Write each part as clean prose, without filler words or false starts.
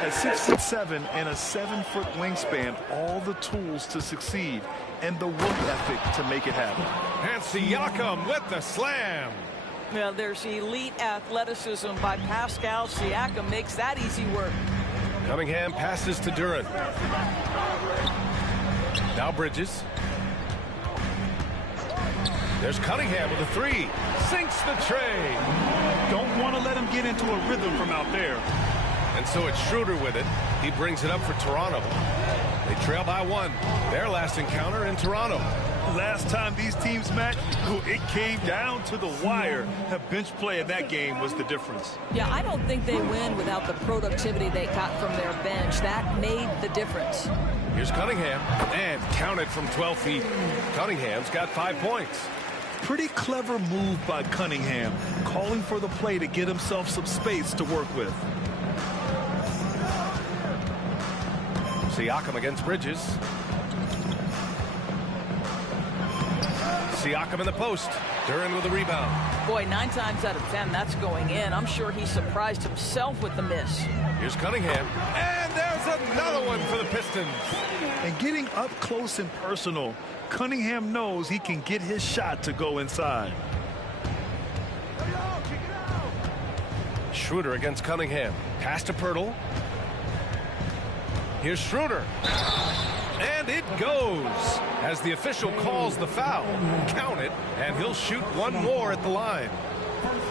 At 6'7" and a 7-foot wingspan, all the tools to succeed and the work ethic to make it happen. And Siakam with the slam. Well, there's elite athleticism by Pascal Siakam. Makes that easy work. Cunningham passes to Duran. Now Bridges. There's Cunningham with a three. Sinks the tray. Don't want to let him get into a rhythm from out there. And so it's Schroeder with it. He brings it up for Toronto. They trail by one. Their last encounter in Toronto. Last time these teams met, it came down to the wire. The bench play in that game was the difference. Yeah, I don't think they win without the productivity they got from their bench. That made the difference. Here's Cunningham, and counted from 12 feet. Cunningham's got 5 points. Pretty clever move by Cunningham, calling for the play to get himself some space to work with. Siakam against Bridges. Siakam in the post. Duran with the rebound. Boy, 9 times out of 10, that's going in. I'm sure he surprised himself with the miss. Here's Cunningham. And there's another one for the Pistons. And getting up close and personal, Cunningham knows he can get his shot to go inside. Schroeder against Cunningham. Pass to Pirtle. Here's Schroeder. And it goes as the official calls the foul. Count it, and he'll shoot one more at the line.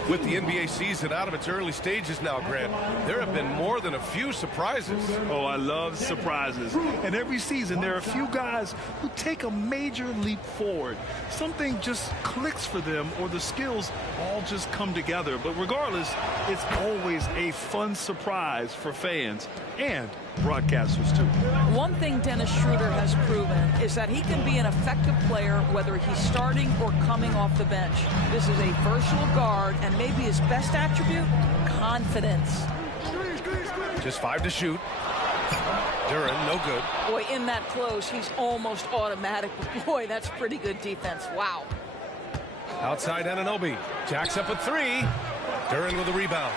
With the NBA season out of its early stages now, Grant, there have been more than a few surprises. Oh, I love surprises. And every season, there are a few guys who take a major leap forward. Something just clicks for them, or the skills all just come together. But regardless, it's always a fun surprise for fans and broadcasters, too. One thing Dennis Schroeder has proven is that he can be an effective player whether he's starting or coming off the bench. This is a versatile guard, and maybe his best attribute, confidence. Just 5 to shoot. Duran, no good. Boy, in that close, he's almost automatic. Boy, that's pretty good defense. Wow. Outside Anunoby. Jacks up a 3. Duran with the rebound.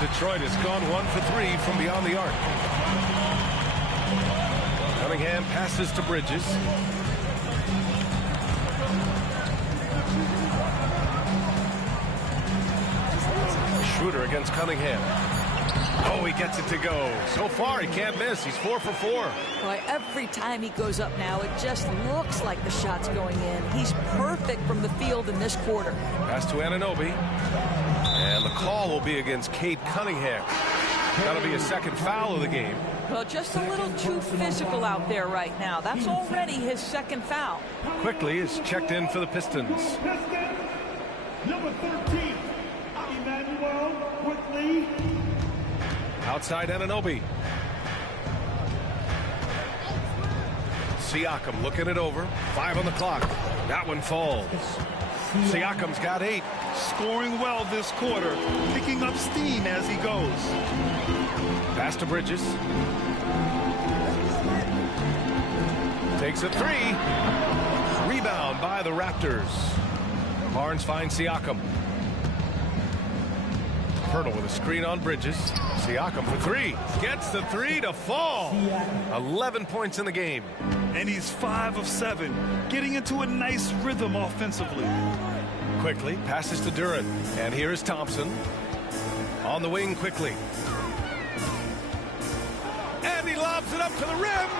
Detroit has gone 1 for 3 from beyond the arc. Cunningham passes to Bridges. Schroeder against Cunningham. Oh, he gets it to go. So far, he can't miss. He's 4 for 4. Boy, every time he goes up now, it just looks like the shot's going in. He's perfect from the field in this quarter. Pass to Anunoby. And the call will be against Cade Cunningham. That'll be a second foul of the game. Well, just a little too physical out there right now. That's already his second foul. Quickly is checked in for the Pistons. Number 13, Emmanuel Quickly. Outside Anunoby. Siakam looking it over. 5 on the clock. That one falls. Siakam's got 8. Scoring well this quarter, picking up steam as he goes. Pass to Bridges. Takes a 3. Rebound by the Raptors. Barnes finds Siakam. Pirtle with a screen on Bridges. Siakam for 3. Gets the 3 to fall. 11 points in the game. And he's 5 of 7, getting into a nice rhythm offensively. Quickly passes to Duran. And here is Thompson. On the wing quickly. And he lobs it up to the rim.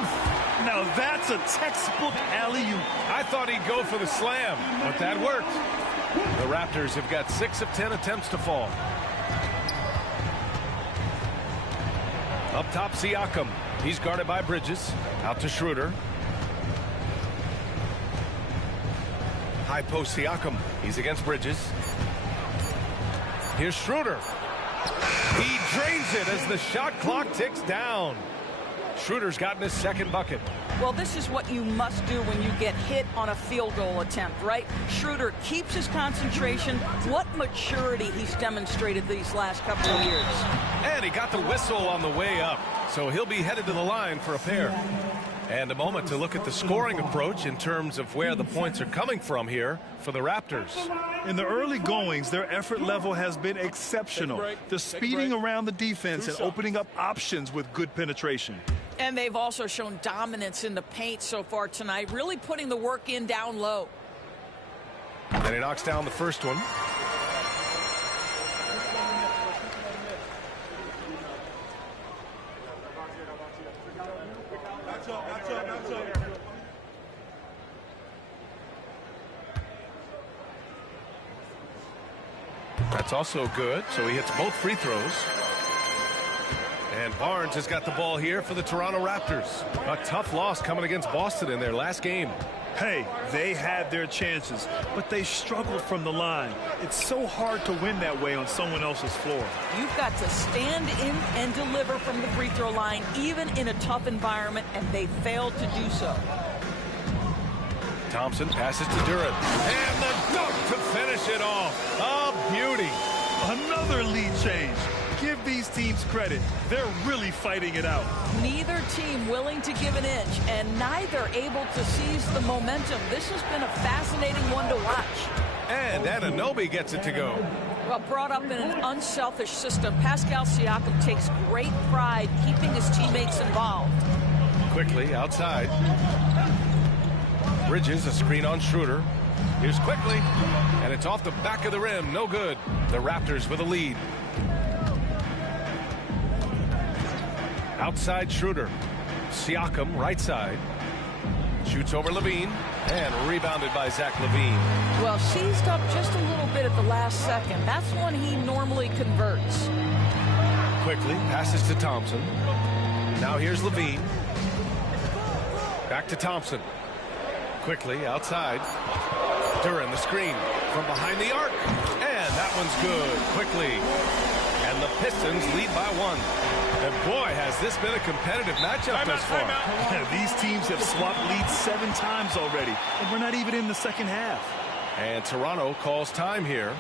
Now that's a textbook alley-oop. I thought he'd go for the slam, but that worked. The Raptors have got 6 of 10 attempts to fall. Up top, Siakam. He's guarded by Bridges. Out to Schroeder. High post Siakam. He's against Bridges. Here's Schroeder. He drains it as the shot clock ticks down. Schroeder's gotten his second bucket. Well, this is what you must do when you get hit on a field goal attempt, right? Schroeder keeps his concentration. What maturity he's demonstrated these last couple of years. And he got the whistle on the way up, so he'll be headed to the line for a pair. And a moment to look at the scoring approach in terms of where the points are coming from here for the Raptors. In the early goings, their effort level has been exceptional. They're speeding around the defense and opening up options with good penetration. And they've also shown dominance in the paint so far tonight, really putting the work in down low. And he knocks down the first one. That's also good, so he hits both free throws. And Barnes has got the ball here for the Toronto Raptors. A tough loss coming against Boston in their last game. Hey, they had their chances, but they struggled from the line. It's so hard to win that way on someone else's floor. You've got to stand in and deliver from the free throw line, even in a tough environment, and they failed to do so. Thompson passes to Duran. And the dunk to finish it off. A beauty. Another lead change. Give these teams credit. They're really fighting it out. Neither team willing to give an inch, and neither able to seize the momentum. This has been a fascinating one to watch. And Anunoby gets it to go. Well, brought up in an unselfish system, Pascal Siakam takes great pride keeping his teammates involved. Quickly outside. Bridges, a screen on Schroeder. Here's Quickly, and it's off the back of the rim. No good. The Raptors with a lead. Outside Schroeder. Siakam, right side. Shoots over Levine, and rebounded by Zach LaVine. Well, seized up just a little bit at the last second. That's when he normally converts. Quickly passes to Thompson. Now here's Levine. Back to Thompson. Quickly outside. Duran the screen from behind the arc. And that one's good. Quickly. And the Pistons lead by 1. And boy, has this been a competitive matchup thus far. These teams have swapped leads 7 times already, and we're not even in the second half. And Toronto calls time here.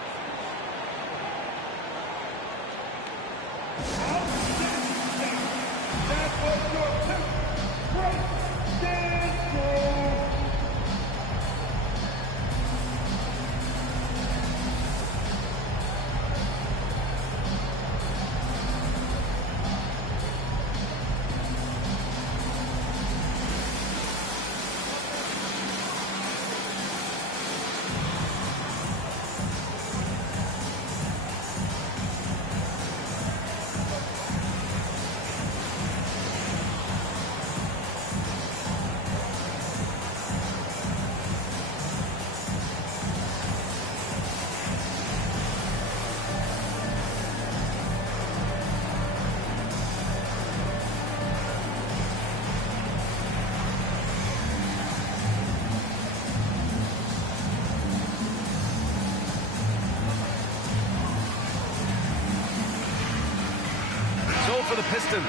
For the Pistons,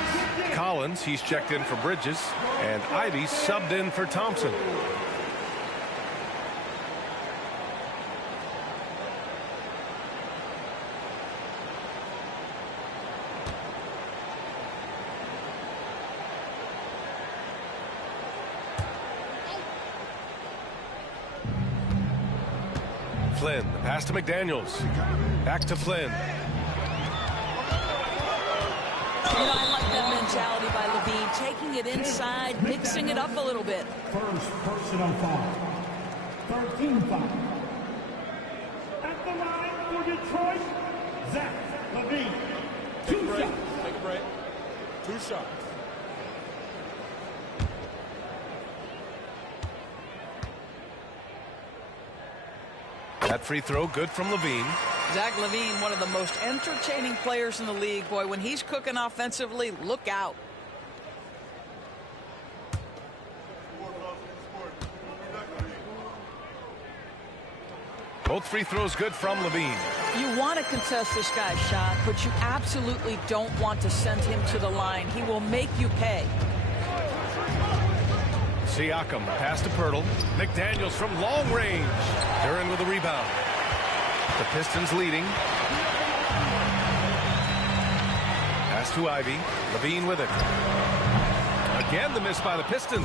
Collins, he's checked in for Bridges, and Ivy subbed in for Thompson. Flynn, the pass to McDaniels. Back to Flynn. You know, I like that mentality by Levine, taking it inside, mixing it up a little bit. First personal foul. 13 foul. At the line for Detroit, Zach LaVine. 2 shots. Take a break. 2 shots. That free throw good from LaVine. Zach LaVine, one of the most entertaining players in the league. Boy, when he's cooking offensively, look out. Both free throws good from LaVine. You want to contest this guy's shot, but you absolutely don't want to send him to the line. He will make you pay. Siakam, pass to Pirtle. McDaniels from long range. Duran with a rebound. The Pistons leading. Pass to Ivy. LaVine with it. Again, the miss by the Pistons.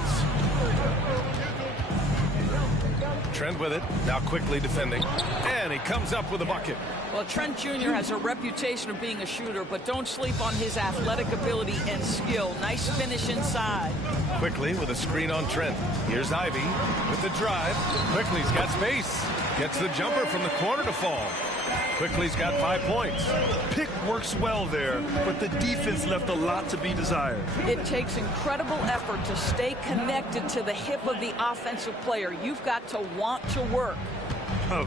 Trent with it, now quickly defending. And he comes up with a bucket. Well, Trent Jr. has a reputation of being a shooter, but don't sleep on his athletic ability and skill. Nice finish inside. Quickly with a screen on Trent. Here's Ivy with the drive. Quickly's got space. Gets the jumper from the corner to fall. Quickly's got 5 points. Pick works well there, but the defense left a lot to be desired. It takes incredible effort to stay connected to the hip of the offensive player. You've got to want to work.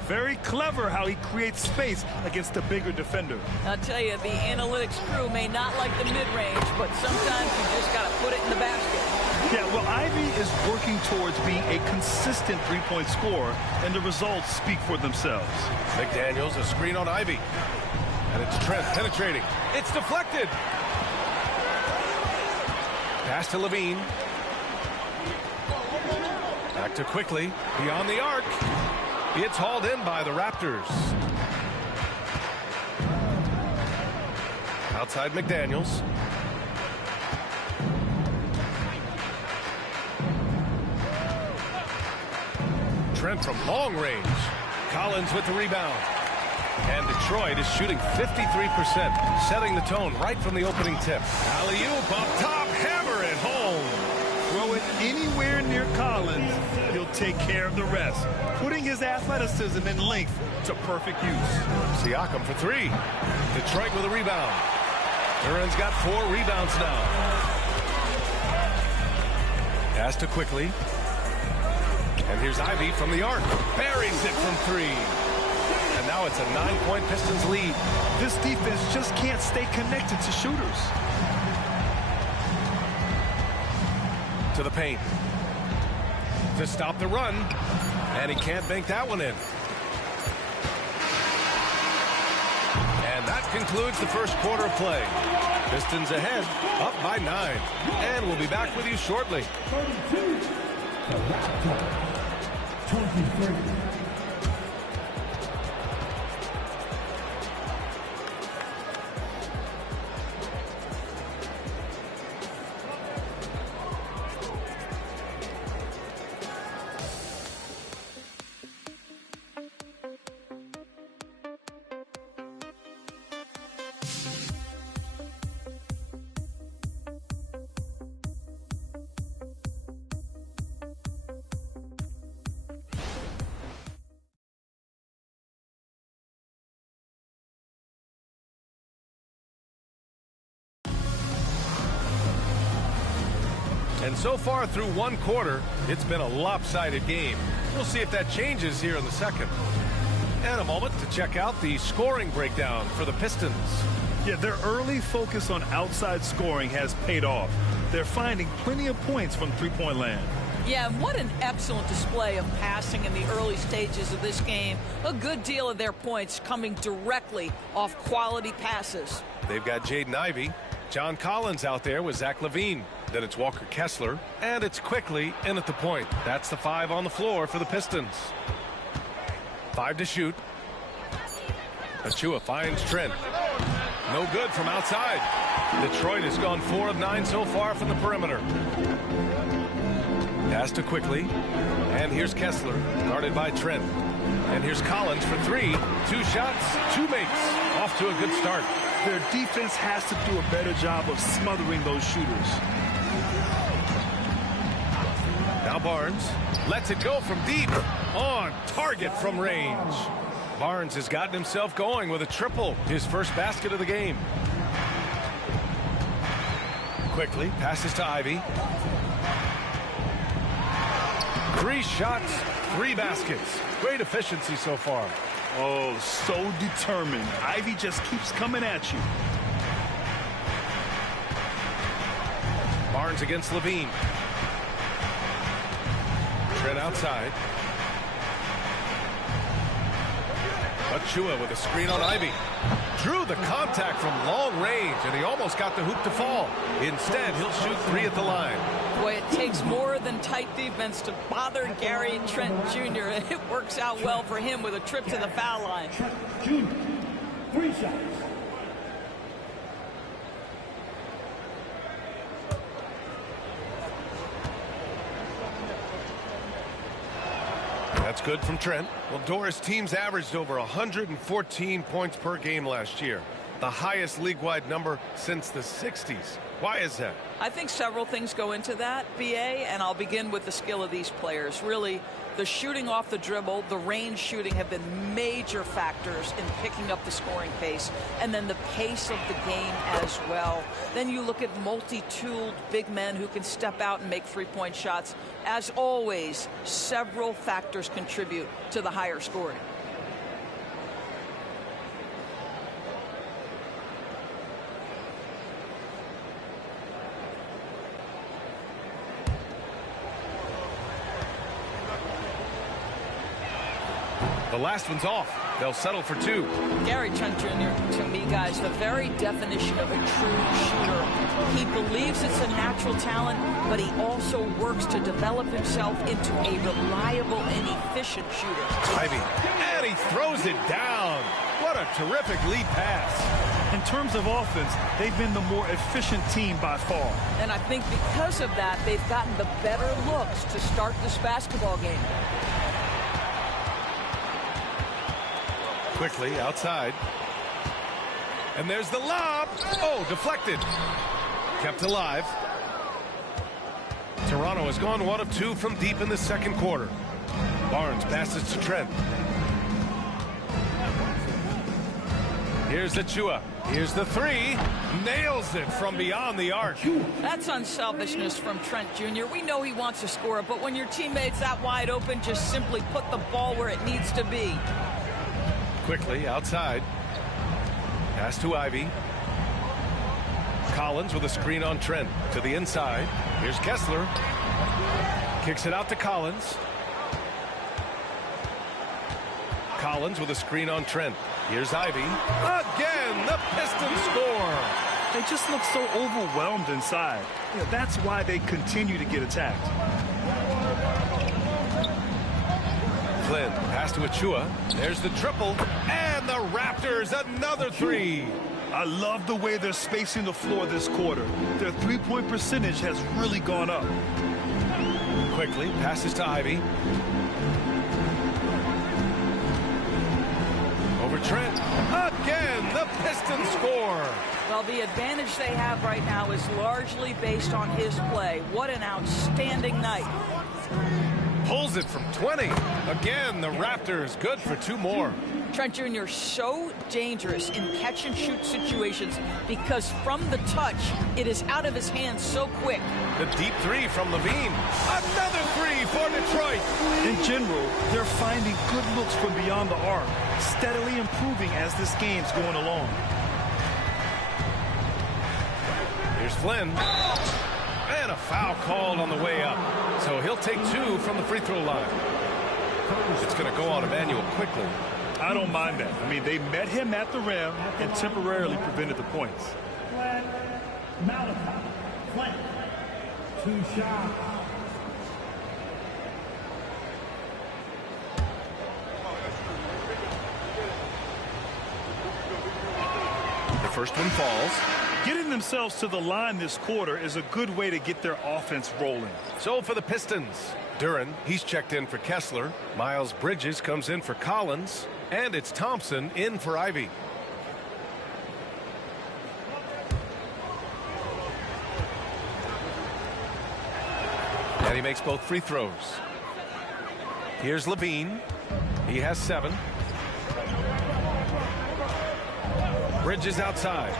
Very clever how he creates space against the bigger defender. I'll tell you, the analytics crew may not like the mid-range, but sometimes you just got to put it in the basket. Yeah, well, Ivy is working towards being a consistent three-point scorer, and the results speak for themselves. McDaniels, a screen on Ivy. And it's Trent penetrating. It's deflected. Pass to Levine. Back to Quickly. Beyond the arc. It's hauled in by the Raptors. Outside McDaniels. Trent from long range. Collins with the rebound. And Detroit is shooting 53%, setting the tone right from the opening tip. Alley-oop up top, hammer it home. Throw it anywhere near Collins, he'll take care of the rest, putting his athleticism and length to perfect use. Siakam for three. Detroit with a rebound. Duran's got 4 rebounds now. Pass to Quickly. And here's Ivy from the arc. Buries it from 3. And now it's a 9-point Pistons lead. This defense just can't stay connected to shooters. To the paint. To stop the run. And he can't bank that one in. And that concludes the first quarter of play. Pistons ahead, up by 9. And we'll be back with you shortly. 32. The Raptors. 23. And so far through one quarter, it's been a lopsided game. We'll see if that changes here in the second. And a moment to check out the scoring breakdown for the Pistons. Yeah, their early focus on outside scoring has paid off. They're finding plenty of points from three-point land. Yeah, and what an excellent display of passing in the early stages of this game. A good deal of their points coming directly off quality passes. They've got Jaden Ivey. John Collins out there with Zach LaVine. Then it's Walker Kessler. And it's Quickly in at the point. That's the 5 on the floor for the Pistons. 5 to shoot. Achua finds Trent. No good from outside. Detroit has gone 4 of 9 so far from the perimeter. Pass to Quickly. And here's Kessler, guarded by Trent. And here's Collins for 3. 2 shots, 2 makes. Off to a good start. Their defense has to do a better job of smothering those shooters. Now Barnes lets it go from deep. On target from range. Barnes has gotten himself going with a triple. His first basket of the game. Quickly passes to Ivy. 3 shots, 3 baskets. Great efficiency so far. Oh, so determined. Ivy just keeps coming at you. Barnes against LaVine. Trent outside. Achua with a screen on Ivy. Drew the contact from long range, and he almost got the hoop to fall. Instead, he'll shoot 3 at the line. Boy, it takes more than tight defense to bother Gary Trent Jr. It works out well for him with a trip to the foul line. Jr. 3 shots. That's good from Trent. Well, Doris, teams averaged over 114 points per game last year. The highest league-wide number since the 60s. Why is that? I think several things go into that, BA, and I'll begin with the skill of these players. Really, the shooting off the dribble, the range shooting have been major factors in picking up the scoring pace, and then the pace of the game as well. Then you look at multi-tooled big men who can step out and make three-point shots. As always, several factors contribute to the higher scoring. The last one's off. They'll settle for two. Gary Trent Jr., to me, guys, the very definition of a true shooter. He believes it's a natural talent, but he also works to develop himself into a reliable and efficient shooter. Ivy, and he throws it down. What a terrific lead pass. In terms of offense, they've been the more efficient team by far. And I think because of that, they've gotten the better looks to start this basketball game. Quickly outside. And there's the lob. Oh, deflected. Kept alive. Toronto has gone 1 of 2 from deep in the second quarter. Barnes passes to Trent. Here's Achua. Here's the three. Nails it from beyond the arc. That's unselfishness from Trent Jr. We know he wants to score, but when your teammate's that wide open, just simply put the ball where it needs to be. Quickly outside. Pass to Ivy. Collins with a screen on Trent to the inside. Here's Kessler. Kicks it out to Collins. Collins with a screen on Trent. Here's Ivy. Again, the Pistons score. They just look so overwhelmed inside. You know, that's why they continue to get attacked. Flynn, pass to Achua. There's the triple. And the Raptors, another three. I love the way they're spacing the floor this quarter. Their three-point percentage has really gone up. Quickly, passes to Ivy. Over Trent. Again, the Pistons score. Well, the advantage they have right now is largely based on his play. What an outstanding night. Pulls it from 20. Again, the Raptors good for two more. Trent Jr. so dangerous in catch-and-shoot situations because from the touch, it is out of his hands so quick. The deep three from Levine. Another three for Detroit. In general, they're finding good looks from beyond the arc, steadily improving as this game's going along. Here's Flynn. And a foul called on the way up. So he'll take two from the free throw line. It's going to go on Emmanuel quickly. I don't mind that. I mean, they met him at the rim and temporarily prevented the points. Malachi, Flynn, 2 shots. The first one falls. Getting themselves to the line this quarter is a good way to get their offense rolling. So for the Pistons, Duren, he's checked in for Kessler. Miles Bridges comes in for Collins. And it's Thompson in for Ivy. And he makes both free throws. Here's Levine. He has 7. Bridges outside.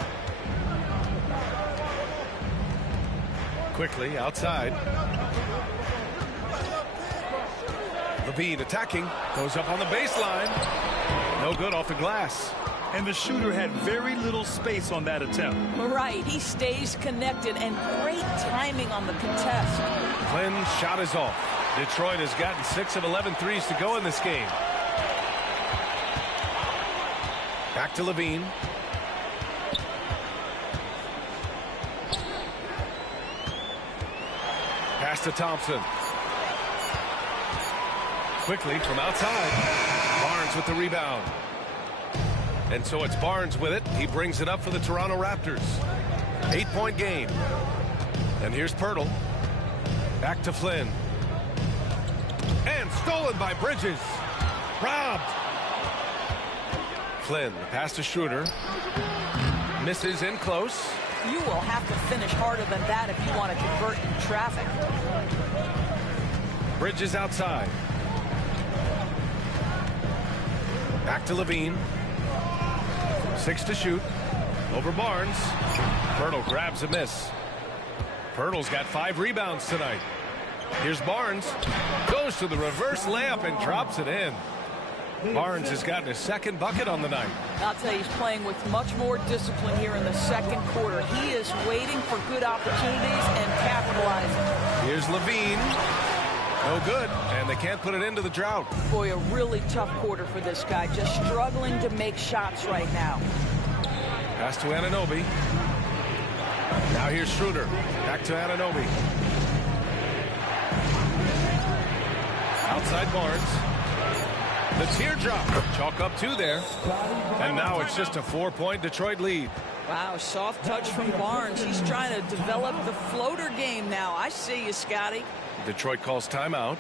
Quickly outside. Levine attacking. Goes up on the baseline. No good off the glass. And the shooter had very little space on that attempt. Right. He stays connected and great timing on the contest. Flynn's shot is off. Detroit has gotten 6 of 11 threes to go in this game. Back to Levine. Pass to Thompson. Quickly from outside. Barnes with the rebound. And so it's Barnes with it. He brings it up for the Toronto Raptors. 8-point game. And here's Pirtle. Back to Flynn. And stolen by Bridges. Robbed. Flynn, pass to Schroeder. Misses in close. You will have to finish harder than that if you want to convert in traffic. Bridges outside. Back to Levine. 6 to shoot. Over Barnes. Pirtle grabs a miss. Pirtle's got 5 rebounds tonight. Here's Barnes. Goes to the reverse layup and drops it in. Barnes has gotten his 2nd bucket on the night. I'll tell you, he's playing with much more discipline here in the 2nd quarter. He is waiting for good opportunities and capitalizing. Here's Levine. No good, and they can't put it into the drought. Boy, a really tough quarter for this guy. Just struggling to make shots right now. Pass to Anunoby. Now here's Schroeder. Back to Anunoby. Outside Barnes. The teardrop. Chalk up 2 there. And now it's just a 4-point Detroit lead. Wow, soft touch from Barnes. He's trying to develop the floater game now. I see you, Scotty. Detroit calls timeout.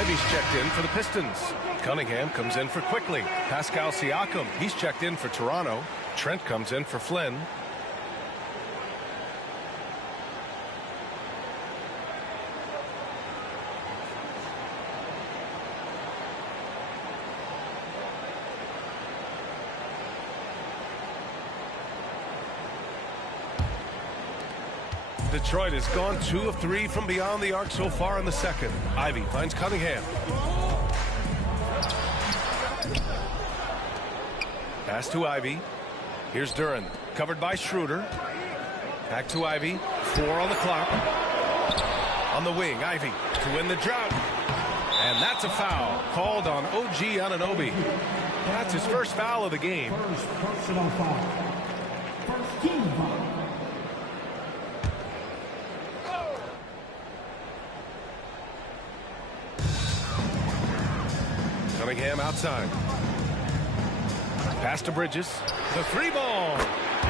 Ivy's checked in for the Pistons. Cunningham comes in for Quickly. Pascal Siakam, he's checked in for Toronto. Trent comes in for Flynn. Detroit has gone 2 of 3 from beyond the arc so far in the 2nd. Ivy finds Cunningham. Pass to Ivy. Here's Duren. Covered by Schroeder. Back to Ivy. 4 on the clock. On the wing, Ivy to win the drought. And that's a foul called on OG Anunoby. That's his first foul of the game. First personal foul. First team foul. Cunningham outside. Pass to Bridges. The 3-ball.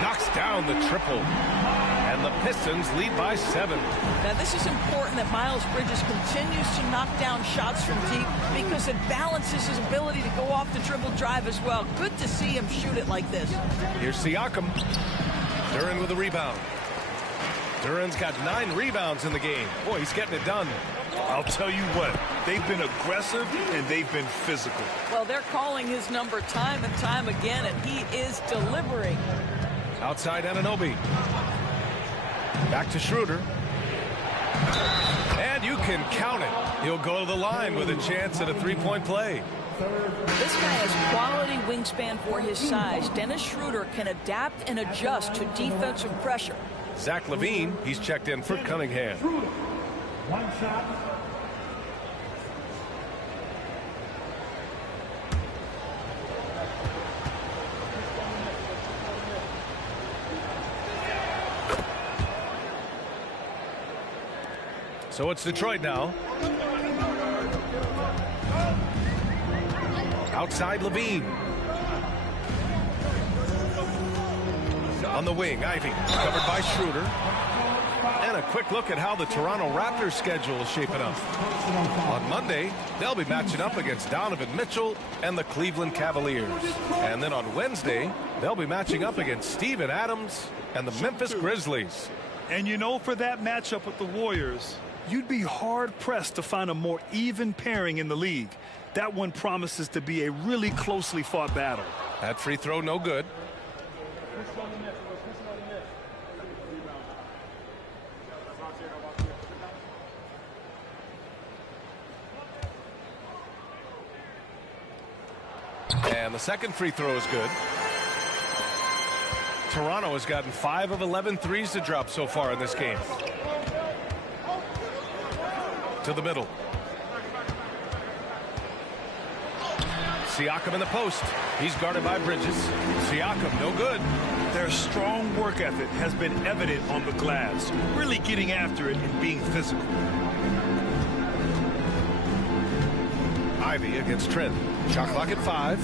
Knocks down the triple. And the Pistons lead by 7. Now, this is important that Miles Bridges continues to knock down shots from deep because it balances his ability to go off the dribble drive as well. Good to see him shoot it like this. Here's Siakam. Duren with a rebound. Duren's got 9 rebounds in the game. Boy, he's getting it done. I'll tell you what, they've been aggressive and they've been physical. Well, they're calling his number time and time again, and he is delivering. Outside Anunoby. Back to Schroeder. And you can count it. He'll go to the line with a chance at a 3-point play. This guy has quality wingspan for his size. Dennis Schroeder can adapt and adjust to defensive pressure. Zach LaVine, he's checked in for Cunningham. One shot. So it's Detroit now. Outside Levine. On the wing, Ivy, covered by Schroeder. And a quick look at how the Toronto Raptors schedule is shaping up. On Monday, they'll be matching up against Donovan Mitchell and the Cleveland Cavaliers. And then on Wednesday, they'll be matching up against Steven Adams and the Memphis Grizzlies. And you know, for that matchup with the Warriors, you'd be hard-pressed to find a more even pairing in the league. That one promises to be a really closely fought battle. That free throw no good. And the second free throw is good. Toronto has gotten 5 of 11 threes to drop so far in this game. To the middle. Siakam in the post. He's guarded by Bridges. Siakam, no good. Their strong work ethic has been evident on the glass, really getting after it and being physical. Ivy against Trent. Shot clock at 5.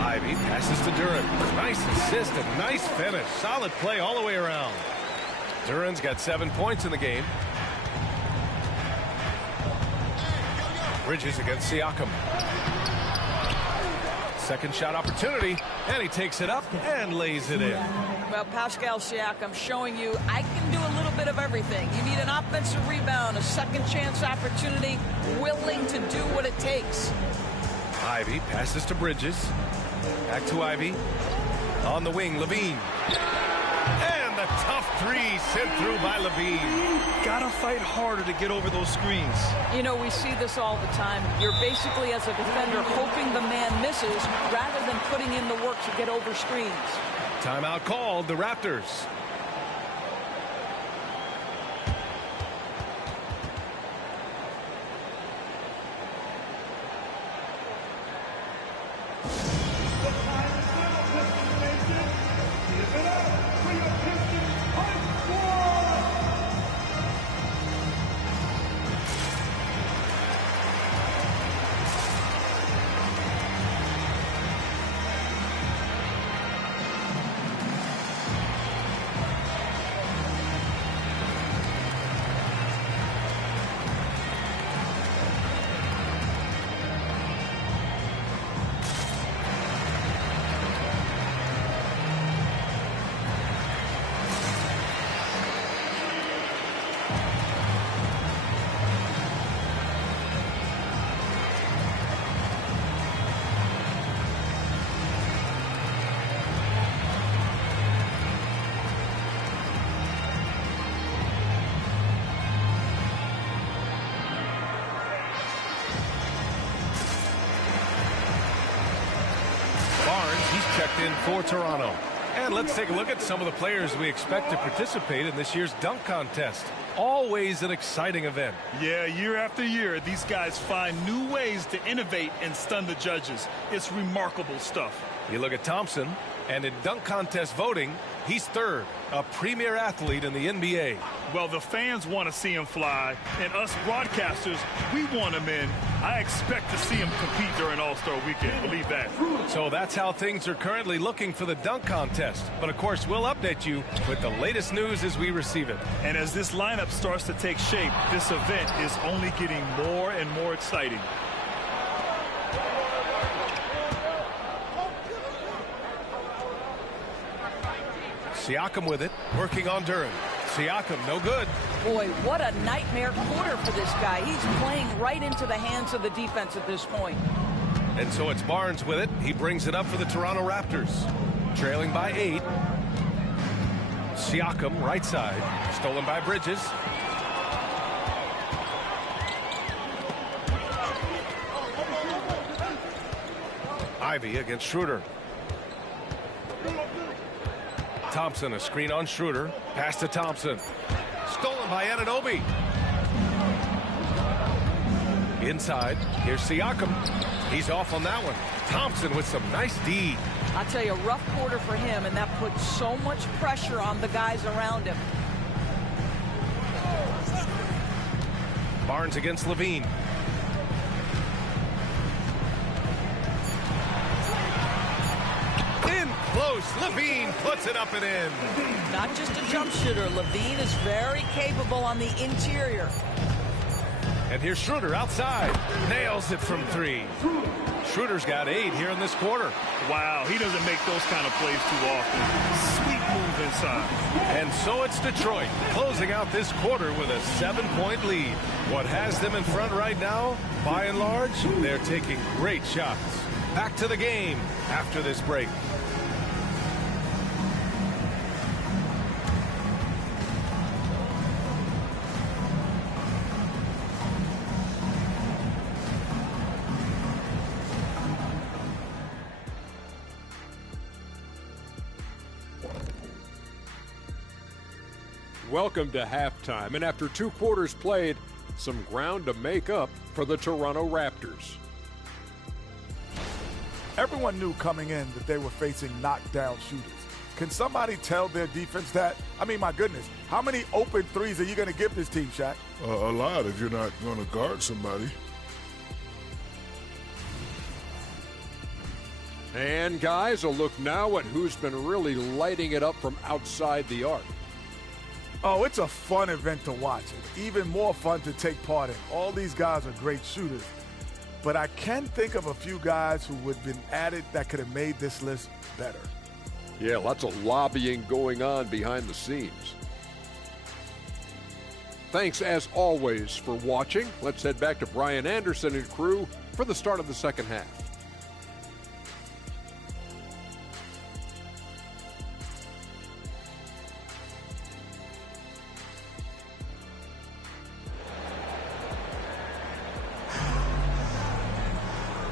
Ivy passes to Duren. Nice assist and nice finish. Solid play all the way around. Duren's got 7 points in the game. Bridges against Siakam. Second shot opportunity, and he takes it up and lays it in. Well, Pascal Siakam showing you I can do a little bit of everything. You need an offensive rebound, a second chance opportunity, willing to do what it takes. Ivy passes to Bridges. Back to Ivy. On the wing, Levine. And the tough three sent through by Levine. Gotta fight harder to get over those screens. You know, we see this all the time. You're basically, as a defender, hoping the man misses rather than putting in the work to get over screens. Timeout called, the Raptors. Checked in for Toronto. And let's take a look at some of the players we expect to participate in this year's dunk contest. Always an exciting event. Yeah, year after year, these guys find new ways to innovate and stun the judges. It's remarkable stuff. You look at Thompson, and in dunk contest voting, he's third, a premier athlete in the NBA. Well, the fans want to see him fly, and us broadcasters, we want him in. I expect to see him compete during All-Star Weekend, believe that. So that's how things are currently looking for the dunk contest. But of course, we'll update you with the latest news as we receive it. And as this lineup starts to take shape, this event is only getting more and more exciting. Siakam with it, working on Duren. Siakam, no good. Boy, what a nightmare quarter for this guy. He's playing right into the hands of the defense at this point. And so it's Barnes with it. He brings it up for the Toronto Raptors. Trailing by 8. Siakam, right side. Stolen by Bridges. Ivy against Schroeder. Thompson, a screen on Schroeder. Pass to Thompson. Stolen by Anunoby. Inside. Here's Siakam. He's off on that one. Thompson with some nice D. I'll tell you, a rough quarter for him, and that puts so much pressure on the guys around him. Barnes against Levine. Close. Levine puts it up and in. Not just a jump shooter. Levine is very capable on the interior. And here's Schroeder outside. Nails it from 3. Schroeder's got 8 here in this quarter. Wow, he doesn't make those kind of plays too often. Sweet move inside. And so it's Detroit closing out this quarter with a 7-point lead. What has them in front right now, by and large, they're taking great shots. Back to the game after this break. Welcome to halftime, and after 2 quarters played, some ground to make up for the Toronto Raptors. Everyone knew coming in that they were facing knockdown shooters. Can somebody tell their defense that? I mean, my goodness, how many open threes are you going to give this team, Shaq? A lot if you're not going to guard somebody. And guys, a look now at who's been really lighting it up from outside the arc. Oh, it's a fun event to watch. Even more fun to take part in. All these guys are great shooters. But I can think of a few guys who would have been added that could have made this list better. Yeah, lots of lobbying going on behind the scenes. Thanks, as always, for watching. Let's head back to Brian Anderson and crew for the start of the second half.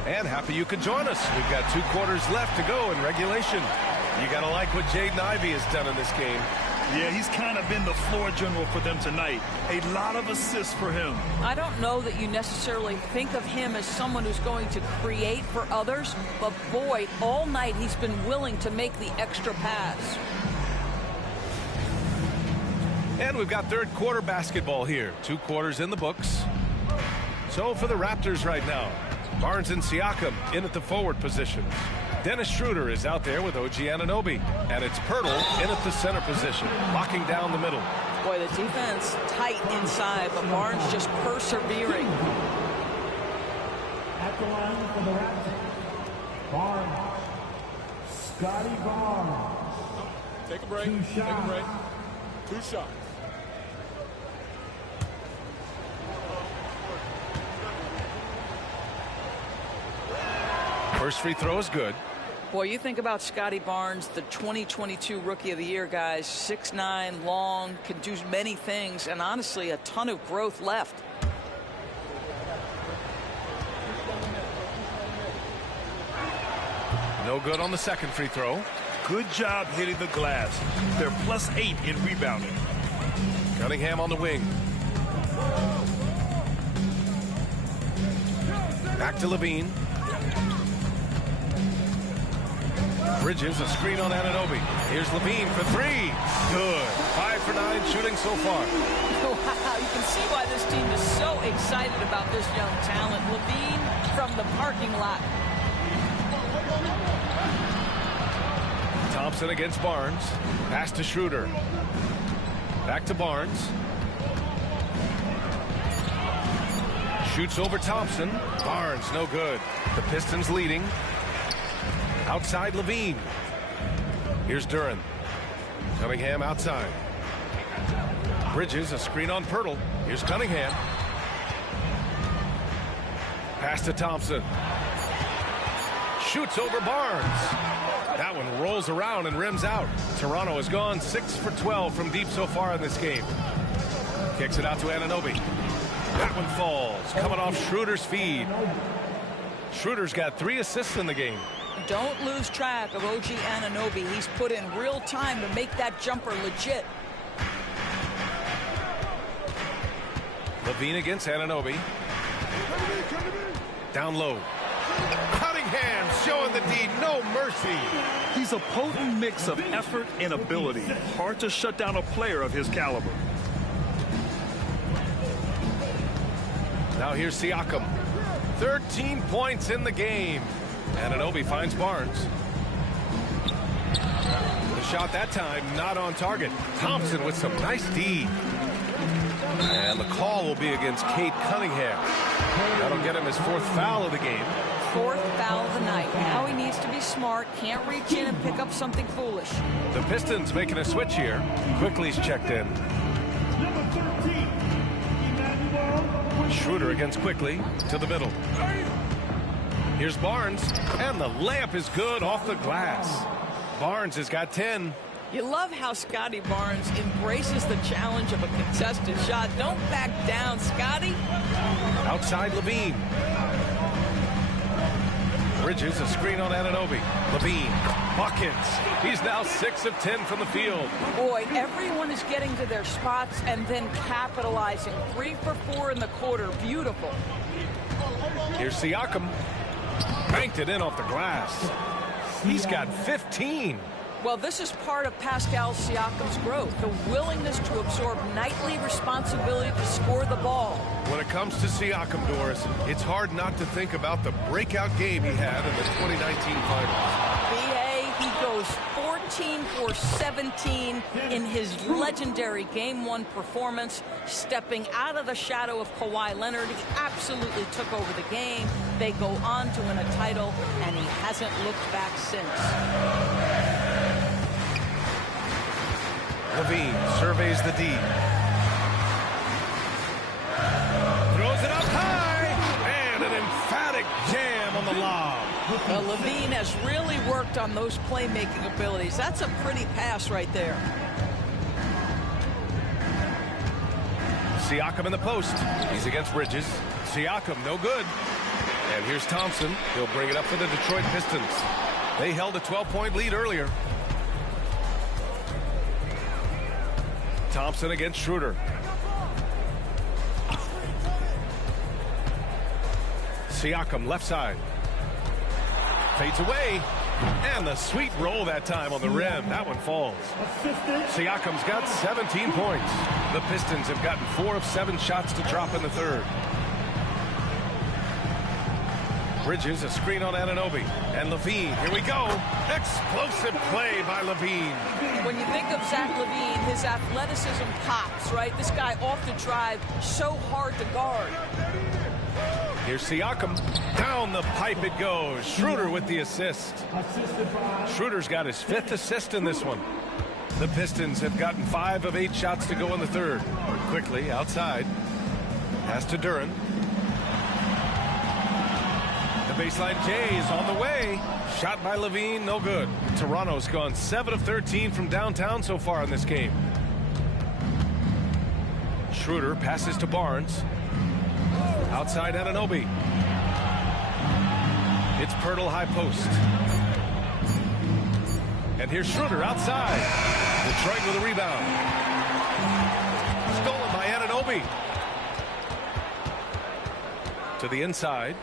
And happy you could join us. We've got 2 quarters left to go in regulation. You got to like what Jaden Ivey has done in this game. Yeah, he's kind of been the floor general for them tonight. A lot of assists for him. I don't know that you necessarily think of him as someone who's going to create for others, but boy, all night he's been willing to make the extra pass. And we've got third quarter basketball here. 2 quarters in the books. So for the Raptors right now, Barnes and Siakam in at the forward positions. Dennis Schroeder is out there with OG Anunoby. And it's Pirtle in at the center position, locking down the middle. Boy, the defense tight inside, but Barnes just persevering. At the line for the Raptors, Barnes. Scotty Barnes. Take a break. 2 Take a shots. break. 2 shots. First free throw is good. Boy, you think about Scotty Barnes, the 2022 Rookie of the Year, guys. 6'9", long, can do many things, and honestly, a ton of growth left. No good on the second free throw. Good job hitting the glass. They're +8 in rebounding. Cunningham on the wing. Back to Levine. Bridges, a screen on Anunoby. Here's Levine for 3. Good. 5 for 9 shooting so far. Wow, you can see why this team is so excited about this young talent. Levine from the parking lot. Thompson against Barnes. Pass to Schroeder. Back to Barnes. Shoots over Thompson. Barnes, no good. The Pistons leading. Outside Levine. Here's Duren. Cunningham outside. Bridges, a screen on Pirtle. Here's Cunningham. Pass to Thompson. Shoots over Barnes. That one rolls around and rims out. Toronto has gone 6 for 12 from deep so far in this game. Kicks it out to Anunoby. That one falls. Coming off Schroeder's feed. Schroeder's got 3 assists in the game. Don't lose track of OG Anunoby. He's put in real time to make that jumper legit. Levine against Anunoby. Down low. Cunningham showing the D, no mercy. He's a potent mix of effort and ability. Hard to shut down a player of his caliber. Now here's Siakam. 13 points in the game. Anunoby finds Barnes. The shot that time not on target. Thompson with some nice D. And the call will be against Cade Cunningham. That'll get him his 4th foul of the game. 4th foul of the night. Now he needs to be smart, can't reach in and pick up something foolish. The Pistons making a switch here. Quickly's checked in. Number 13, Emmanuel. Schroeder against Quickly to the middle. Here's Barnes, and the layup is good off the glass. Barnes has got 10. You love how Scotty Barnes embraces the challenge of a contested shot. Don't back down, Scotty. Outside Levine. Bridges, a screen on Anunoby. Levine, buckets. He's now 6 of 10 from the field. Boy, everyone is getting to their spots and then capitalizing. 3 for 4 in the quarter. Beautiful. Here's Siakam. Banked it in off the glass. He's got 15. Well, this is part of Pascal Siakam's growth, the willingness to absorb nightly responsibility to score the ball. When it comes to Siakam, Doris, it's hard not to think about the breakout game he had in the 2019 finals. B.A., he goes 14 for 17 in his legendary Game 1 performance, stepping out of the shadow of Kawhi Leonard. He absolutely took over the game. They go on to win a title, and he hasn't looked back since. Levine surveys the D. Throws it up high, and an emphatic jam on the lob. Well, Levine has really worked on those playmaking abilities. That's a pretty pass right there. Siakam in the post. He's against Bridges. Siakam, no good. And here's Thompson. He'll bring it up for the Detroit Pistons. They held a 12-point lead earlier. Thompson against Schroeder. Siakam left side. Fades away. And the sweet roll that time on the rim. That one falls. Siakam's got 17 points. The Pistons have gotten 4 of 7 shots to drop in the third. Bridges, a screen on Anunoby. And Levine, here we go. Explosive play by Levine. When you think of Zach Levine, his athleticism pops, right? This guy off the drive, so hard to guard. Here's Siakam. Down the pipe it goes. Schroeder with the assist. Schroeder's got his 5th assist in this one. The Pistons have gotten 5 of 8 shots to go in the third. Quickly outside. Pass to Duren. The baseline J is on the way. Shot by Levine, no good. Toronto's gone 7 of 13 from downtown so far in this game. Schroeder passes to Barnes. Outside Anunoby. It's Pirtle high post. And here's Schroeder outside. Detroit with a rebound. Stolen by Anunoby. To the inside.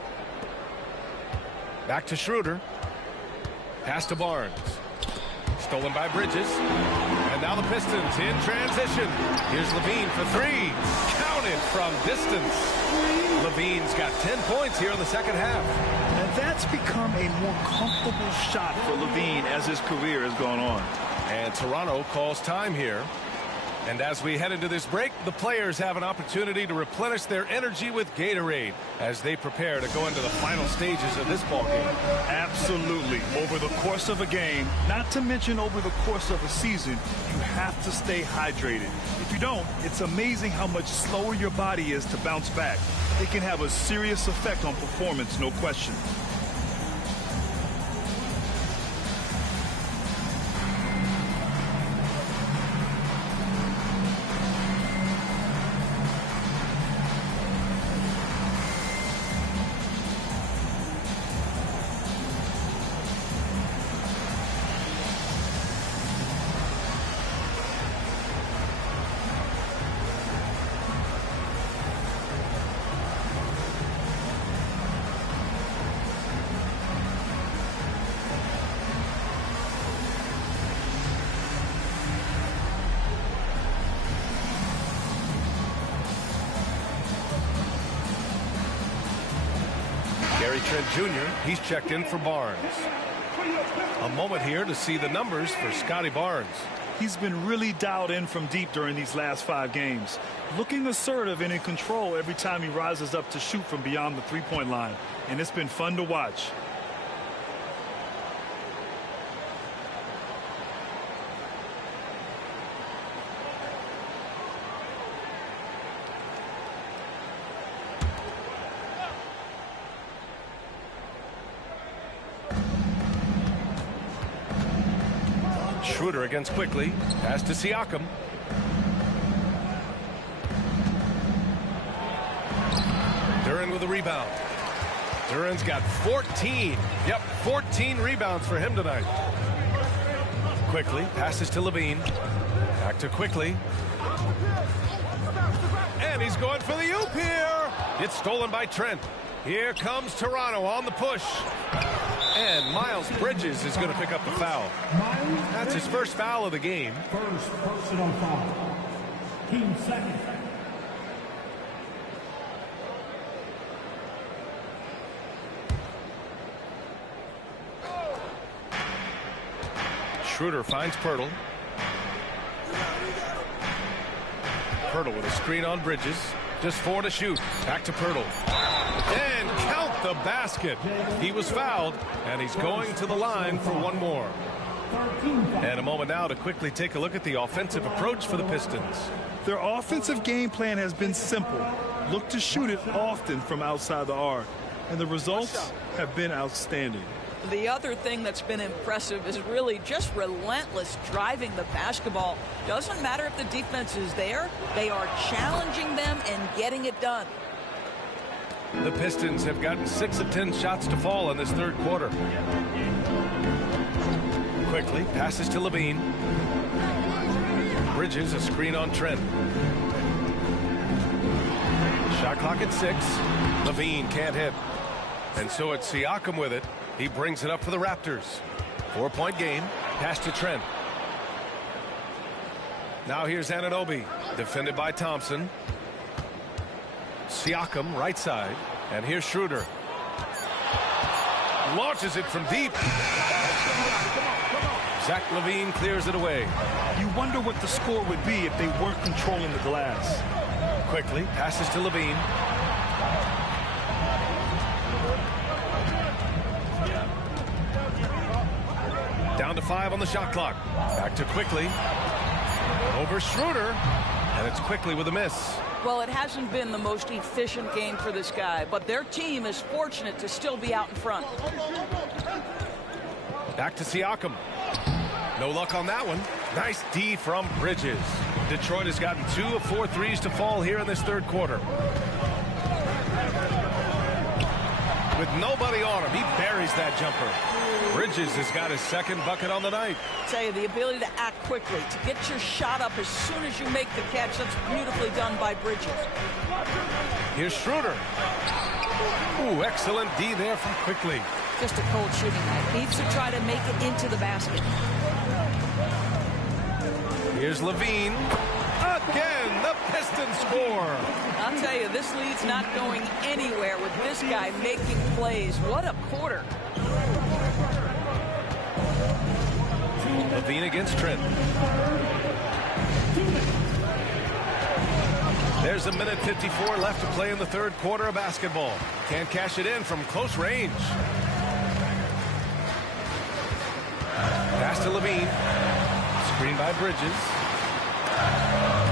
Back to Schroeder. Pass to Barnes. Stolen by Bridges. And now the Pistons in transition. Here's Levine for 3. Counted from distance. Levine's got 10 points here in the second half. And that's become a more comfortable shot for Levine as his career has gone on. And Toronto calls time here. And as we head into this break, the players have an opportunity to replenish their energy with Gatorade as they prepare to go into the final stages of this ballgame. Absolutely. Over the course of a game, not to mention over the course of a season, you have to stay hydrated. If you don't, it's amazing how much slower your body is to bounce back. It can have a serious effect on performance, no question. Trent Jr., he's checked in for Barnes. A moment here to see the numbers for Scotty Barnes. He's been really dialed in from deep during these last 5 games. Looking assertive and in control every time he rises up to shoot from beyond the three-point line. And it's been fun to watch. Schroeder against Quickly. Pass to Siakam. Duran with a rebound. Duran's got 14. Yep, 14 rebounds for him tonight. Quickly passes to Levine. Back to Quickly. And he's going for the oop here. It's stolen by Trent. Here comes Toronto on the push. And Miles Bridges is going to pick up the foul. That's his first foul of the game. First personal foul. Team second. Schroeder finds Pirtle. Pirtle with a screen on Bridges. Just 4 to shoot. Back to Pirtle. And count the basket. He was fouled, and he's going to the line for one more. And a moment now to quickly take a look at the offensive approach for the Pistons. Their offensive game plan has been simple. Look to shoot it often from outside the arc. And the results have been outstanding. The other thing that's been impressive is really just relentless driving the basketball. Doesn't matter if the defense is there. They are challenging them and getting it done. The Pistons have gotten 6 of 10 shots to fall in this third quarter. Quickly passes to Levine. Bridges a screen on Trent. Shot clock at 6. Levine can't hit. And so it's Siakam with it. He brings it up for the Raptors. 4-point game. Pass to Trent. Now here's Anunoby. Defended by Thompson. Siakam right side. And here's Schroeder. Launches it from deep. Zach LaVine clears it away. You wonder what the score would be if they weren't controlling the glass. Quickly passes to LaVine. Down to 5 on the shot clock. Back to Quickly. Over Schroeder. And it's Quickly with a miss. Well, it hasn't been the most efficient game for this guy, but their team is fortunate to still be out in front. Back to Siakam. No luck on that one. Nice D from Bridges. Detroit has gotten 2 of 4 threes to fall here in this third quarter. With nobody on him, he buries that jumper. Bridges has got his second bucket on the night. I tell you, the ability to act quickly, to get your shot up as soon as you make the catch, that's beautifully done by Bridges. Here's Schroeder. Ooh, excellent D there from Quickly. Just a cold shooting night. Needs to try to make it into the basket. Here's Levine. Again, the Pistons score. I'll tell you, this lead's not going anywhere with this guy making plays. What a quarter. Levine against Trent. There's a minute 54 left to play in the third quarter of basketball. Can't cash it in from close range. Pass to Levine. Screen by Bridges.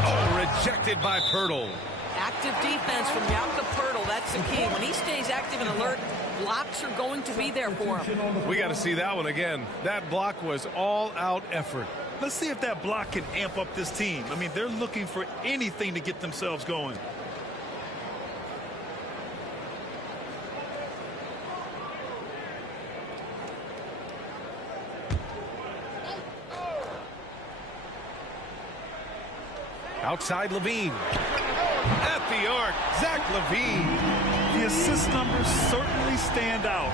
Oh, rejected by Pirtle. Active defense from Jakob Pirtle. That's the key. When he stays active and alert, blocks are going to be there for him. We got to see that one again. That block was all-out effort. Let's see if that block can amp up this team. I mean, they're looking for anything to get themselves going. Outside Levine. At the arc, Zach LaVine. The assist numbers certainly stand out.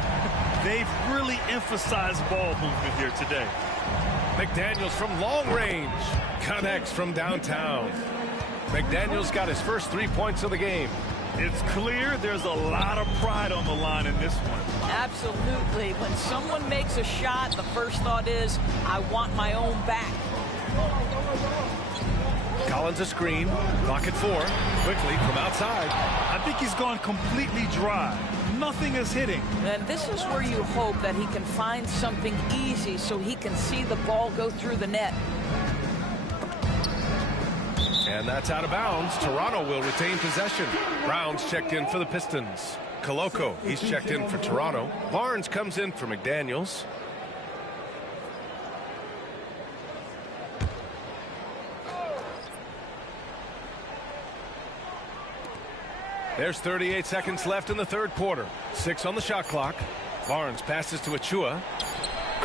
They've really emphasized ball movement here today. McDaniels from long range. Connects from downtown. McDaniels got his first 3 points of the game. It's clear there's a lot of pride on the line in this one. Absolutely. When someone makes a shot, the first thought is, I want my own back. Collins a screen. Clock at 4. Quickly from outside. I think he's gone completely dry. Nothing is hitting. And this is where you hope that he can find something easy so he can see the ball go through the net. And that's out of bounds. Toronto will retain possession. Brown's checked in for the Pistons. Koloko, he's checked in for Toronto. Barnes comes in for McDaniels. There's 38 seconds left in the third quarter. 6 on the shot clock. Barnes passes to Achua.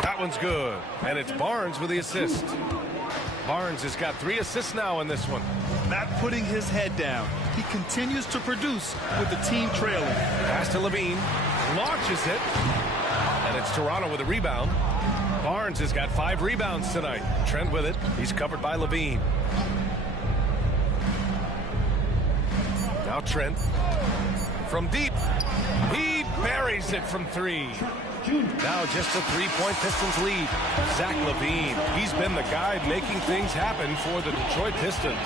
That one's good. And it's Barnes with the assist. Barnes has got 3 assists now in this one. Not putting his head down. He continues to produce with the team trailing. Pass to Levine. Launches it. And it's Toronto with a rebound. Barnes has got 5 rebounds tonight. Trent with it. He's covered by Levine. Now Trent. From deep. He buries it from 3. Now just a 3-point Pistons lead. Zach LaVine, he's been the guy making things happen for the Detroit Pistons.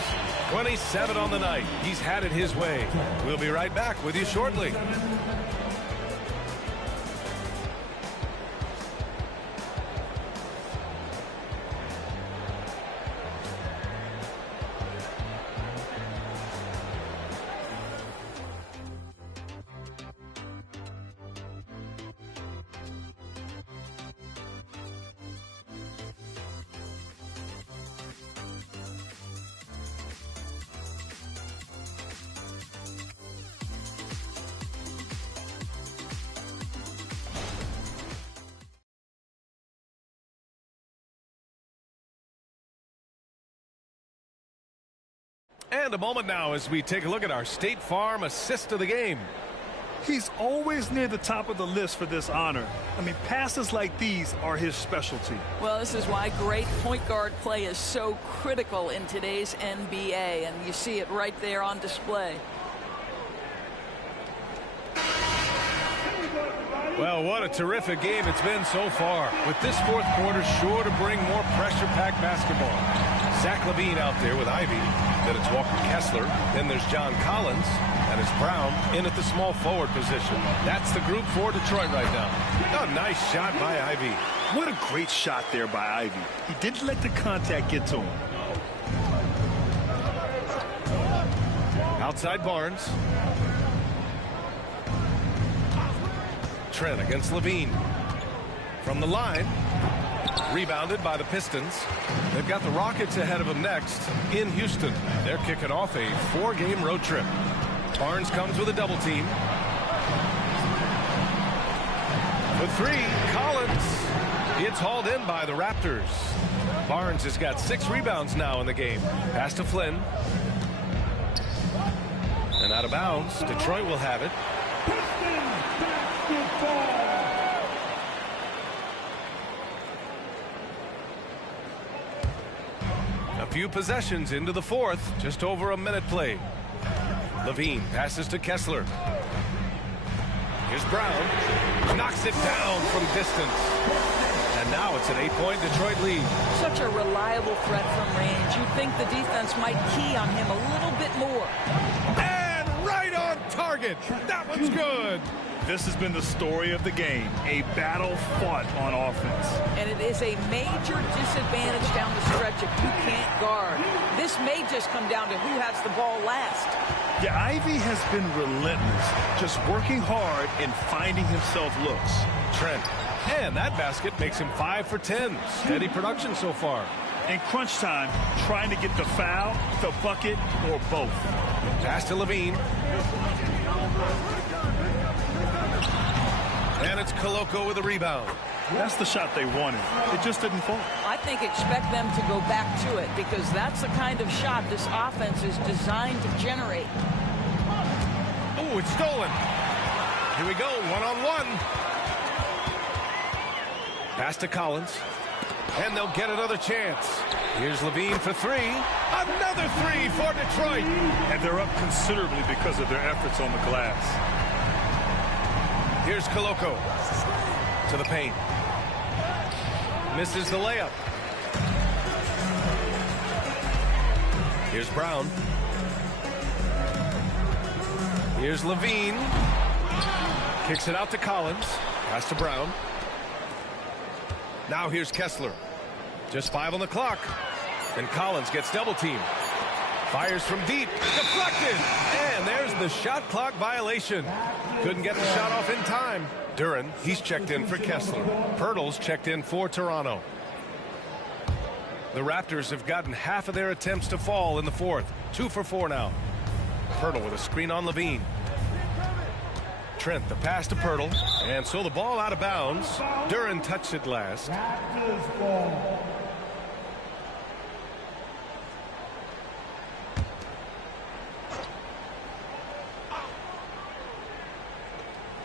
27 on the night. He's had it his way. We'll be right back with you shortly. And a moment now as we take a look at our State Farm assist of the game. He's always near the top of the list for this honor. I mean, passes like these are his specialty. Well, this is why great point guard play is so critical in today's NBA, and you see it right there on display. Well, what a terrific game it's been so far. With this fourth quarter sure to bring more pressure-packed basketball. Zach LaVine out there with Ivy. Then it's Walker Kessler. Then there's John Collins. And it's Brown in at the small forward position. That's the group for Detroit right now. A nice shot by Ivy. What a great shot there by Ivy. He didn't let the contact get to him. Outside Barnes. Trent against Levine. From the line. Rebounded by the Pistons. They've got the Rockets ahead of them next in Houston. They're kicking off a 4-game road trip. Barnes comes with a double team. For 3, Collins. It's hauled in by the Raptors. Barnes has got 6 rebounds now in the game. Pass to Flynn. And out of bounds. Detroit will have it. A few possessions into the fourth. Just over a minute played. Levine passes to Kessler. Here's Brown. Knocks it down from distance. And now it's an 8-point Detroit lead. Such a reliable threat from range. You'd think the defense might key on him a little bit more. And right on target. That one's good. This has been the story of the game. A battle fought on offense. And it is a major disadvantage down the stretch if you can't guard. This may just come down to who has the ball last. Yeah, Ivy has been relentless, just working hard and finding himself looks. Trent. And that basket makes him 5 for 10. Steady production so far. In crunch time, trying to get the foul, the bucket, or both. Pass to Levine. And it's Koloko with a rebound. That's the shot they wanted. It just didn't fall. I think expect them to go back to it because that's the kind of shot this offense is designed to generate. Oh, it's stolen. Here we go, one-on-one. Pass to Collins. And they'll get another chance. Here's Levine for 3. Another 3 for Detroit. And they're up considerably because of their efforts on the glass. Here's Koloko to the paint. Misses the layup. Here's Brown. Here's Levine. Kicks it out to Collins. Pass to Brown. Now here's Kessler. Just 5 on the clock. And Collins gets double teamed. Fires from deep. Deflected. And there's the shot clock violation. Couldn't get the shot off in time. Duren, he's checked in for Kessler. Pirtle's checked in for Toronto. The Raptors have gotten half of their attempts to fall in the fourth. 2 for 4 now. Pirtle with a screen on Levine. Trent, the pass to Pirtle. And so the ball out of bounds. Duren touched it last.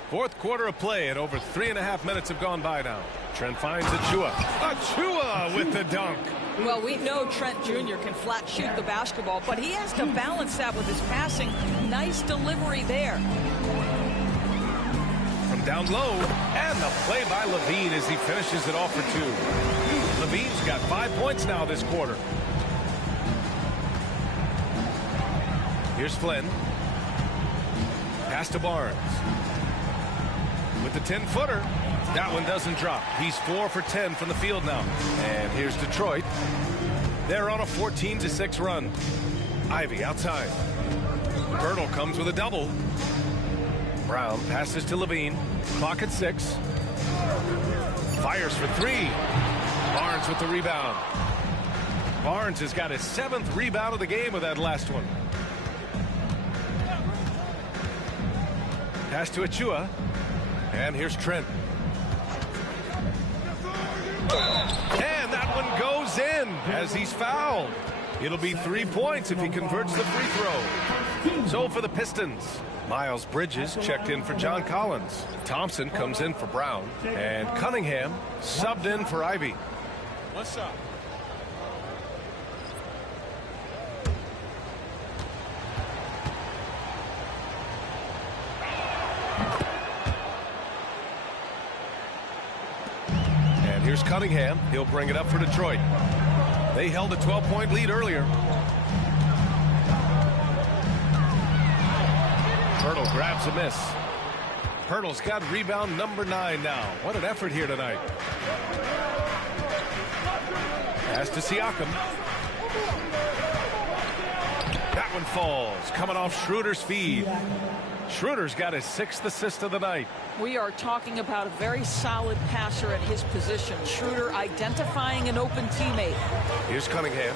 Fourth quarter of play, and over 3.5 minutes have gone by now. Trent finds Achua. Achua with the dunk. Well, we know Trent Jr. can flat shoot the basketball, but he has to balance that with his passing. Nice delivery there. From down low, and the play by Levine as he finishes it off for 2. Levine's got 5 points now this quarter. Here's Flynn. Pass to Barnes. With the 10-footer, that one doesn't drop. He's 4 for 10 from the field now. And here's Detroit. They're on a 14-6 run. Ivy outside. Pirtle comes with a double. Brown passes to Levine. Clock at 6. Fires for 3. Barnes with the rebound. Barnes has got his 7th rebound of the game with that last one. Pass to Achua. And here's Trent. And that one goes in as he's fouled. It'll be 3 points if he converts the free throw. So for the Pistons, Miles Bridges checked in for John Collins. Thompson comes in for Brown. And Cunningham subbed in for Ivy. What's up? Here's Cunningham. He'll bring it up for Detroit. They held a 12-point lead earlier. Pirtle grabs a miss. Pirtle's got rebound number 9 now. What an effort here tonight. Pass to Siakam. That one falls. Coming off Schroeder's feed. Schroeder's got his 6th assist of the night. We are talking about a very solid passer at his position. Schroeder identifying an open teammate. Here's Cunningham.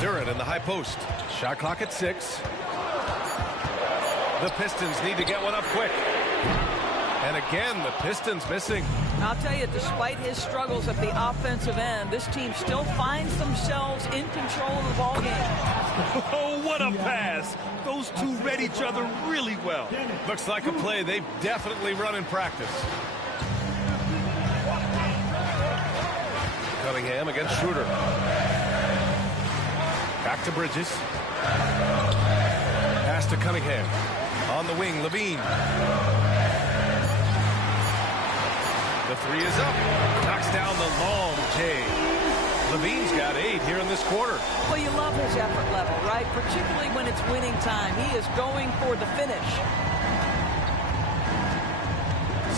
Duren in the high post. Shot clock at 6. The Pistons need to get one up quick. And again, the Pistons missing. I'll tell you, despite his struggles at the offensive end, this team still finds themselves in control of the ball game. Oh, what a pass. Those two read each other really well. Looks like a play they've definitely run in practice. Cunningham against Schroeder. Back to Bridges. Pass to Cunningham. On the wing, Levine. The 3 is up. Knocks down the long J. Levine's got 8 here in this quarter. Well, you love his effort level, right? Particularly when it's winning time. He is going for the finish.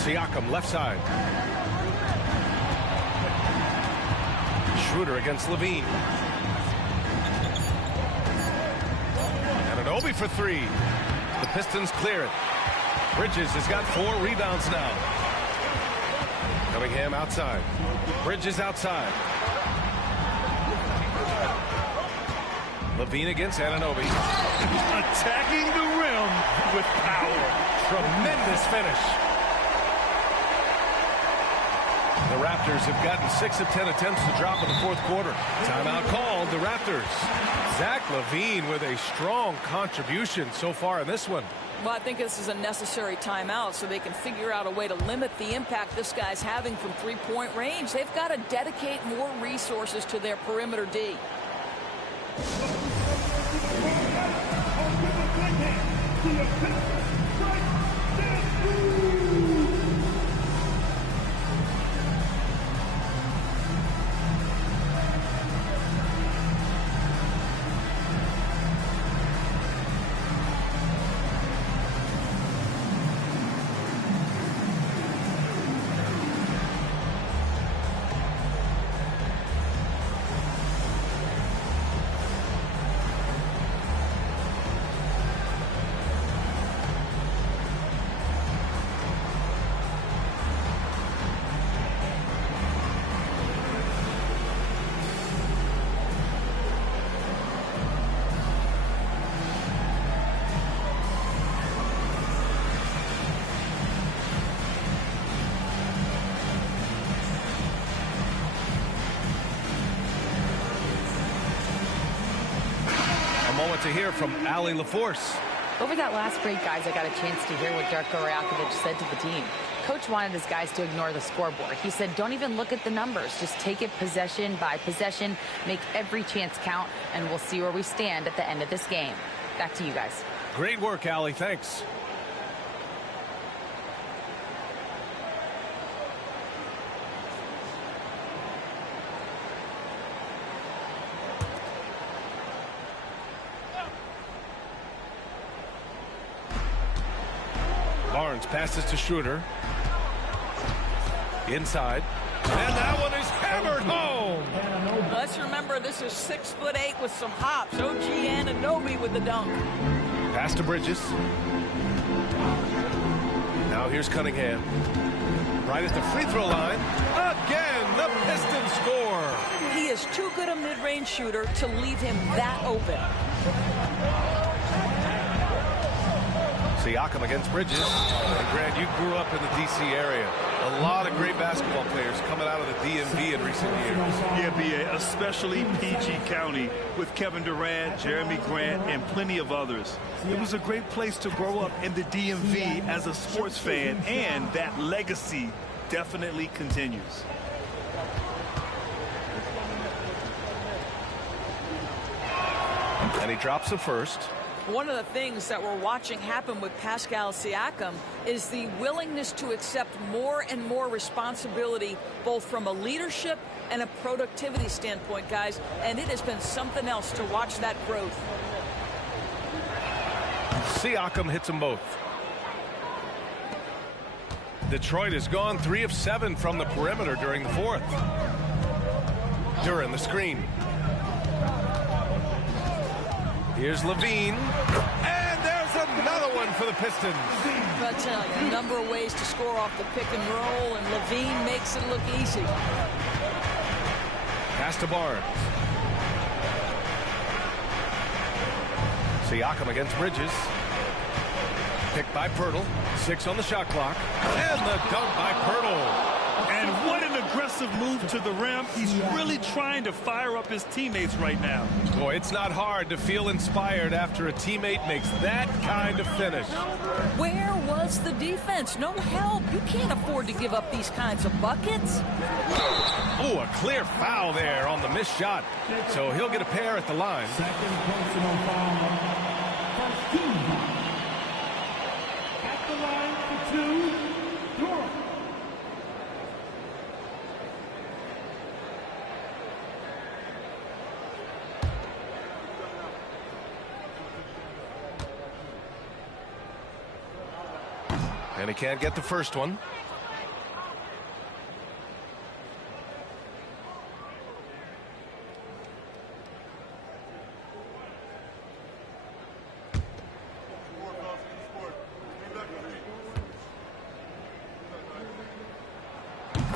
Siakam left side. Schroeder against Levine. And an Obi for 3. The Pistons clear it. Bridges has got 4 rebounds now. Cunningham outside. Bridges outside. Levine against Anunoby. Attacking the rim with power. Tremendous finish. The Raptors have gotten 6 of 10 attempts to drop in the fourth quarter. Timeout called the Raptors. Zach LaVine with a strong contribution so far in this one. Well, I think this is a necessary timeout so they can figure out a way to limit the impact this guy's having from three-point range. They've got to dedicate more resources to their perimeter D. Well, what to hear from Allie LaForce. Over that last break, guys, I got a chance to hear what Darko Rajakovic said to the team. Coach wanted his guys to ignore the scoreboard. He said, don't even look at the numbers. Just take it possession by possession, make every chance count, and we'll see where we stand at the end of this game. Back to you guys. Great work, Allie. Thanks. Barnes passes to Schroeder. Inside. And that one is hammered home. Let's remember this is 6'8" with some hops. OG Anunoby with the dunk. Pass to Bridges. Now here's Cunningham. Right at the free throw line. Again, the Pistons score. He is too good a mid-range shooter to leave him that open. Siakam against Bridges. And Grant, you grew up in the D.C. area. A lot of great basketball players coming out of the DMV in recent years. Yeah, B.A., especially PG County with Kevin Durant, Jeremy Grant, and plenty of others. It was a great place to grow up in the DMV as a sports fan, and that legacy definitely continues. And he drops the first. One of the things that we're watching happen with Pascal Siakam is the willingness to accept more and more responsibility, both from a leadership and a productivity standpoint, guys. And it has been something else to watch that growth. Siakam hits them both. Detroit has gone 3 of 7 from the perimeter during the fourth. Duran the screen. Here's Levine. And there's another one for the Pistons. But I tell you, a number of ways to score off the pick and roll, and Levine makes it look easy. Pass to Barnes. Siakam against Bridges. Picked by Pirtle. 6 on the shot clock. And the dunk by Pirtle. And what an aggressive move to the rim. He's really trying to fire up his teammates right now. Boy, it's not hard to feel inspired after a teammate makes that kind of finish. Where was the defense? No help. You can't afford to give up these kinds of buckets. Oh, a clear foul there on the missed shot. So he'll get a pair at the line. Second personal foul. First team. At the line for 2, Durant. And he can't get the first one.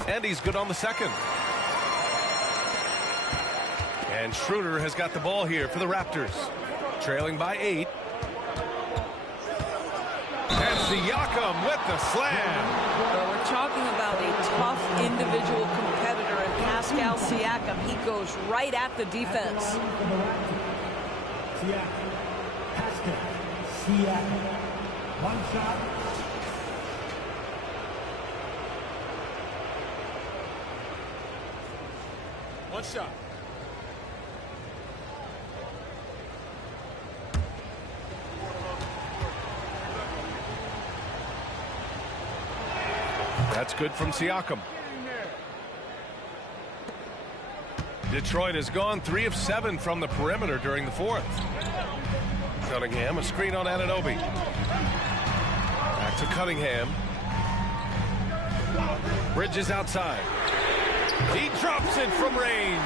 And he's good on the second. And Schroeder has got the ball here for the Raptors. Trailing by 8. And Siakam with the slam. Well, we're talking about a tough individual competitor in Pascal Siakam. He goes right at the defense. Siakam. Pascal Siakam. One shot. One shot. That's good from Siakam. Detroit has gone 3 of 7 from the perimeter during the fourth. Cunningham, a screen on Anunoby. Back to Cunningham. Bridges outside. He drops it from range.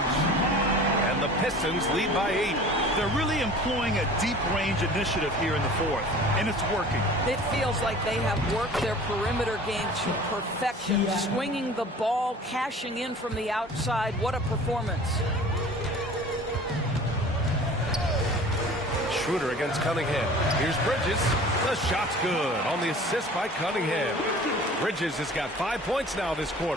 And the Pistons lead by 8. They're really employing a deep range initiative here in the fourth, and it's working. It feels like they have worked their perimeter game to perfection, swinging the ball, cashing in from the outside. What a performance. Schroeder against Cunningham. Here's Bridges. The shot's good on the assist by Cunningham. Bridges has got 5 points now this quarter.